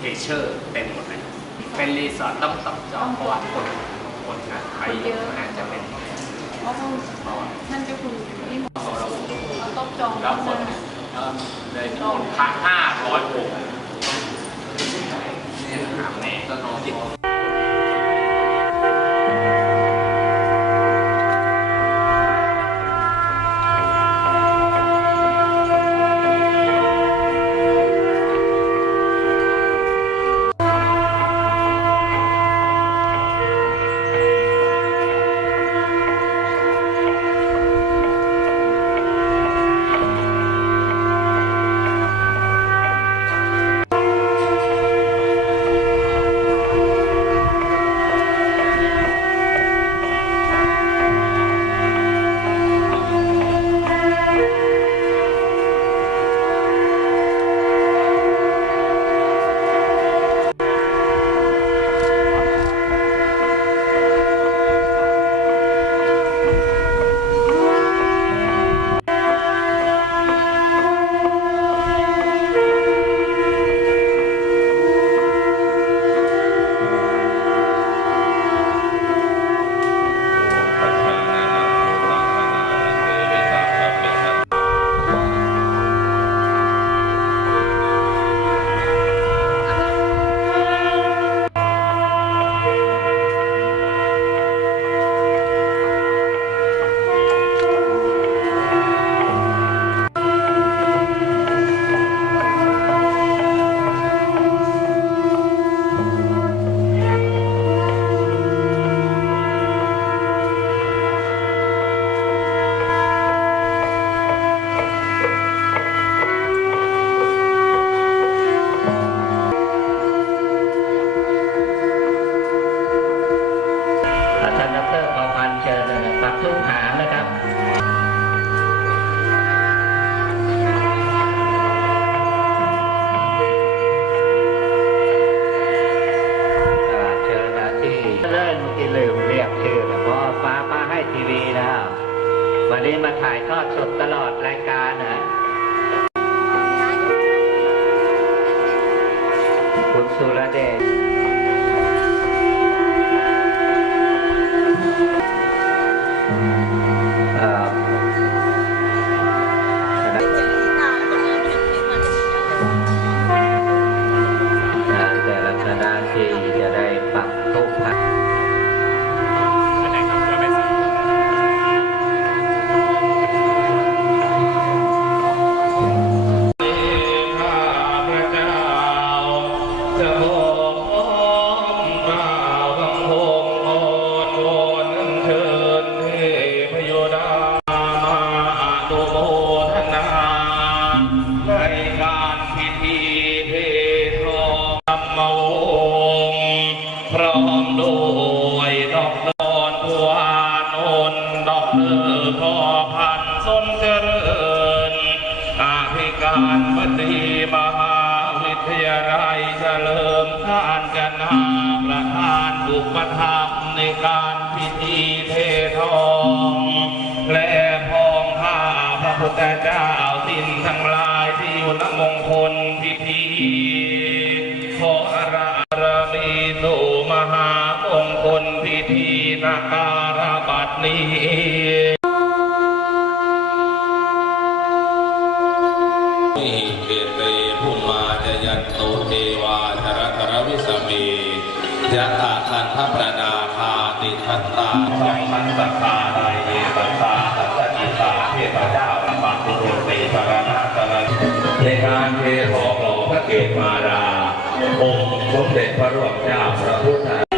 เอเชอร์เต็มหมดเลยเป็นรีสอร์ทต้องตับจองเพราะว่าคนคนนะไปเยอะน่าจะเป็นเพราะท่านเจ้าคุณที่หมอเราเราต้องจองแล้วคนเลยนิมนพันห้าร้อยองค์ถามแน่ก็นอนจิต นนี้มาถ่ายทอดสดตลอดรายการนะคุณสุรเดช บดีมหาวิทยาลัยเฉลิมทานกันนาประธานอุปถัมภ์ในการพิธีเททองและพองผ้าพระพุทธเจ้าสิ้นทั้งหลายที่อยู่ณมงคลพิธีขออาราารมีสู่มหามงคลพิธีนาการบัดนี้ ยะถาคันทประนาคาติทันตาสังมันตตาไดเอตัสสาสัตติตาเทพเจ้าสัมมาปุรุติสารณะสารในการเทหองหล่อพระเกศมาดาองค์สมเด็จพระร่วงเจ้าพระพุทธ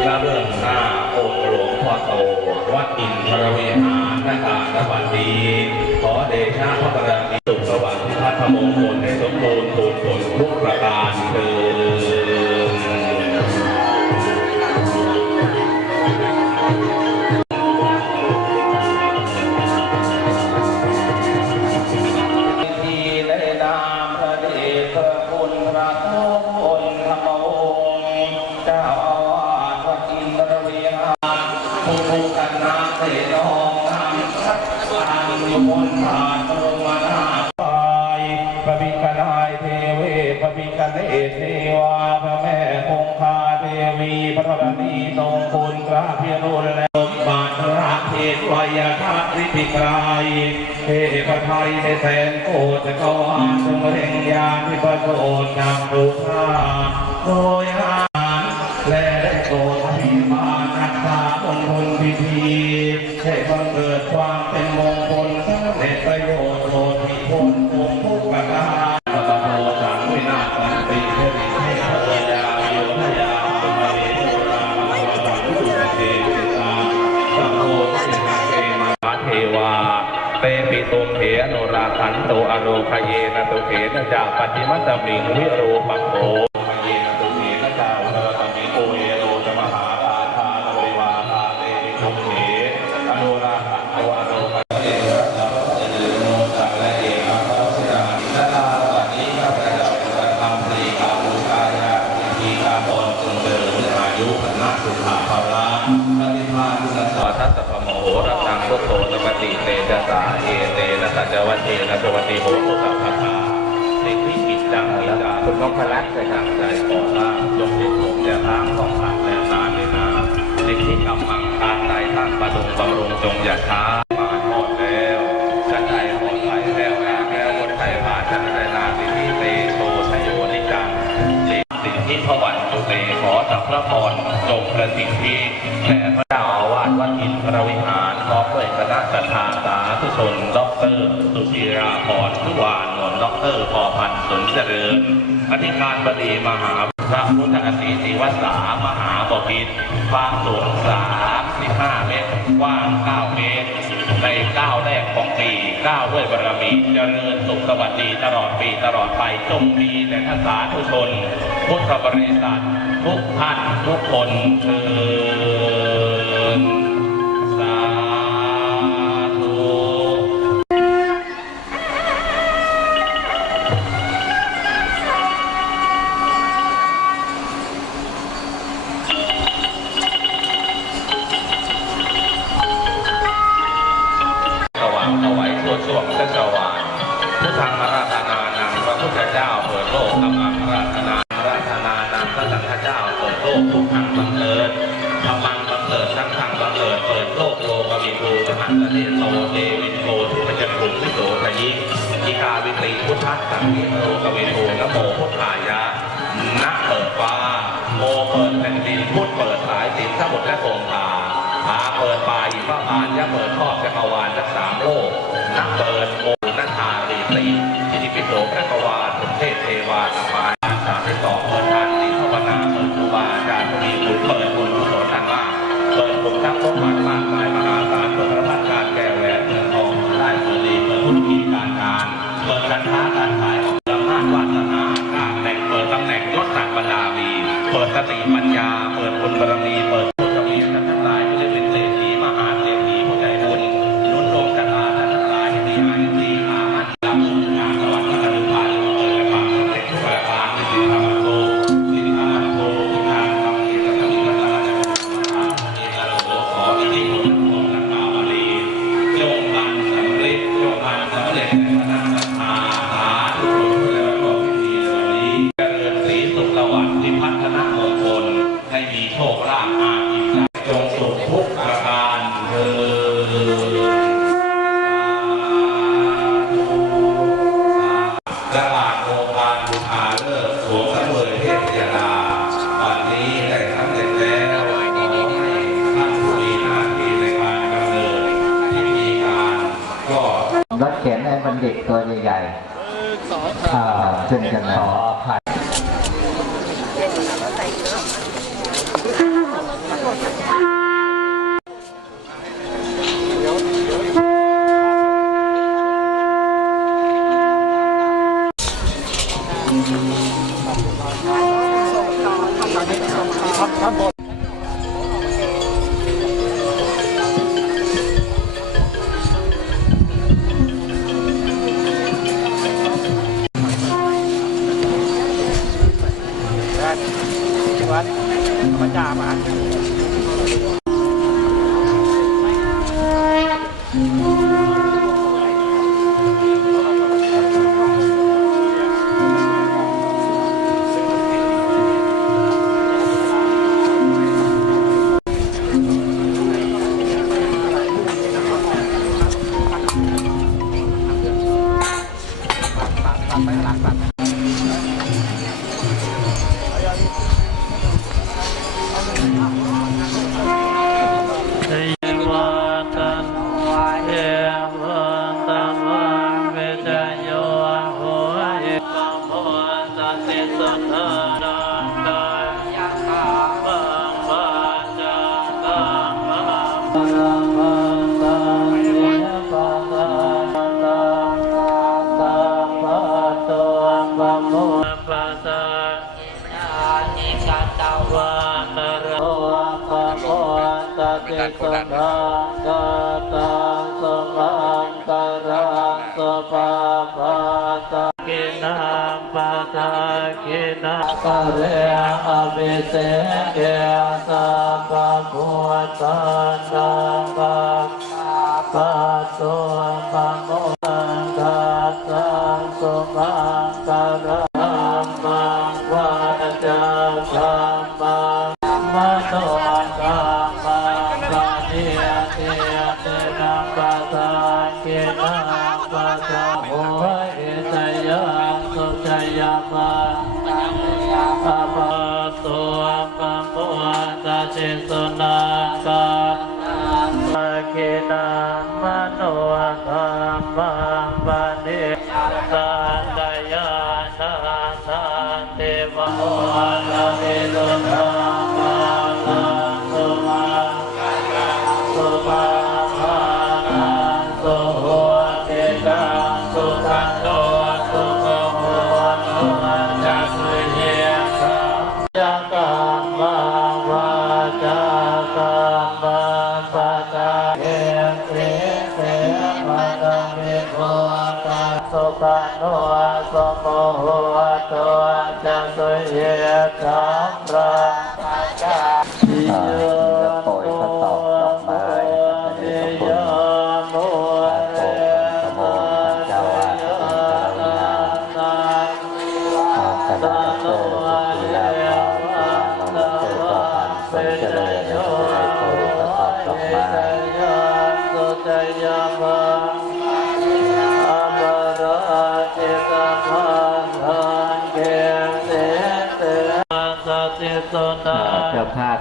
ไทยในแสนโกฏกวาลทรงเรียานที่ประโสดนำดูท่าโดยา จา ขอสัพพระพรจงประสิทธิแด่พระเจ้าอาวาสวัดอินทรวิหารพร้อมด้วยคณะสัทธาสาธุชนด็อกเตอร์ สุธีราพรทุวานนนด็อกเตอร์พอพันธ์สุนเจริญอธิการบดีมหาพระพุทธอสีศิวสามหาบพิตรความสูง35เมตรกว้าง9เมตร ในก้าแรกของปีก้าวด้วยบารมีเจริญสุขสวัสดีตลอดปีตลอดไปจงมีแด่ท่านสาธุชน พุทธบริษัททุกท่านทุกคนเชิญ หันตเลโตเทวินโกทุพจันทุวิโสทยิกิกาวิตรีพุทธัสสังวิโตกวิภูนโมพุทธายะนักเปิดฟ้าโมเปิดแผ่นดินพุทธเปิดสายสินทั้งหมดและโสภาอาเปิดป่าอิมพานยะเปิดครอบจักรวาลทั้งสามโลกนักเปิดโม เปิดการค้าการข ให้มีโชคลาภมา การโคดันกินาปาปากินาปะเรอภิเสกเกสัพพะพุทธันตังปะปะตุปะโมานาสันติวะโอนามิสุนา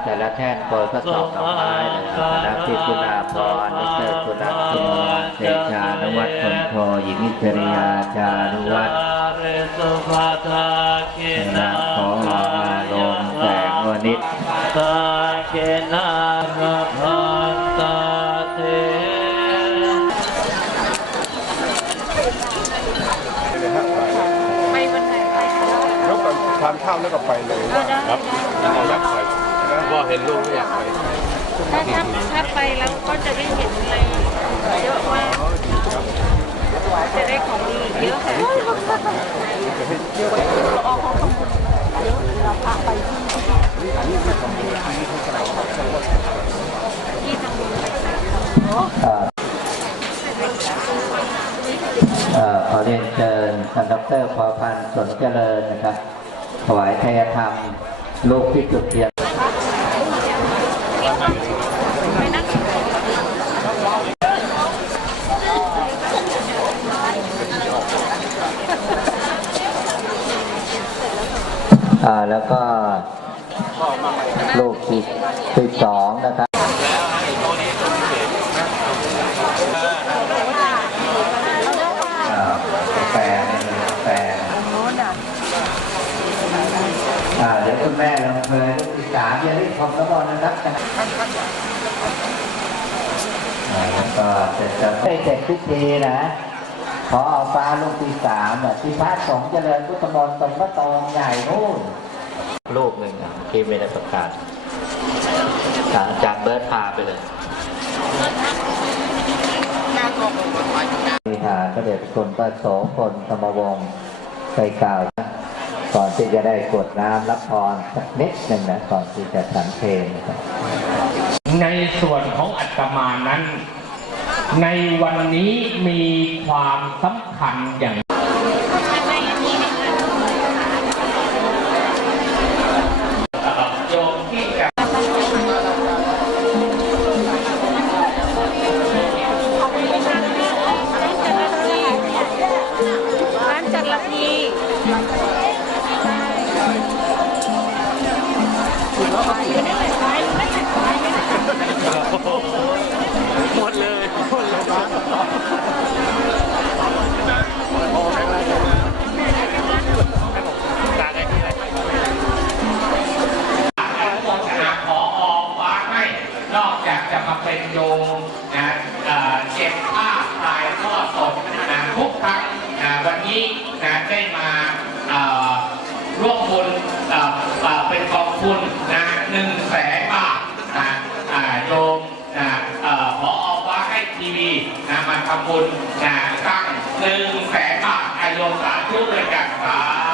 แต่ละแท่นโปรยพระตอกดอกไม้นะครับคณะพิคุณาพรนิเตอร์คุณักสุนเตชานวัฒน์คนโทหญิงอิสริยาจานุวัฒน์นะขอมาลงแสงวนิชตาเกนาระพันตาเทไปวันไหนไปคะแล้วก็ทานข้าวแล้วก็ไปเลยเออได้ได้เราอยากไป เห็นลูกไม่อยากไปถ้าถ้าถ้าไปแล้วก็จะได้เห็นอะไรเยอะมากจะได้ของดีเยอะค่ะออกของขอบคุณเยอะเราพาไปที่ที่ทางนู้นเอ่อขอเรียนเชิญท่านดรพอพันธ์สนเจริญนะครับถวายทายธรรมลูกที่จุดเทียน แล้วก็ลูกที่ที่สองนะครับแฟนแฟนอ่าเดี๋ยวคุณแม่ลำเพลินทีสามยังได้ความสมอนะครับแล้วก็จะจะได้เสร็ทุกทีนะขอเอาฟ้าลูกที่สามที่พระสงฆ์เจริญพุทธมนตร์ตรงพระตองใหญ่นู่น รูปหนึ่งอะที่ไม่ได้ประกาศอาจารย์เบิร์ดพาไปเลยนิทานพระเดชพระคุณพระโสพลธรรมวงศ์ไปกล่าวนะก่อนที่จะได้กรวดน้ำรับพรสักนิดหนึ่งนะก่อนที่จะฉันเพลงนะครับในส่วนของอัตมานั้น ในวันนี้มีความสำคัญอย่าง วีนะมาทำบุญนะตั้งหนึ่งแสนบาทอาโยมสาธุเลยกันครับ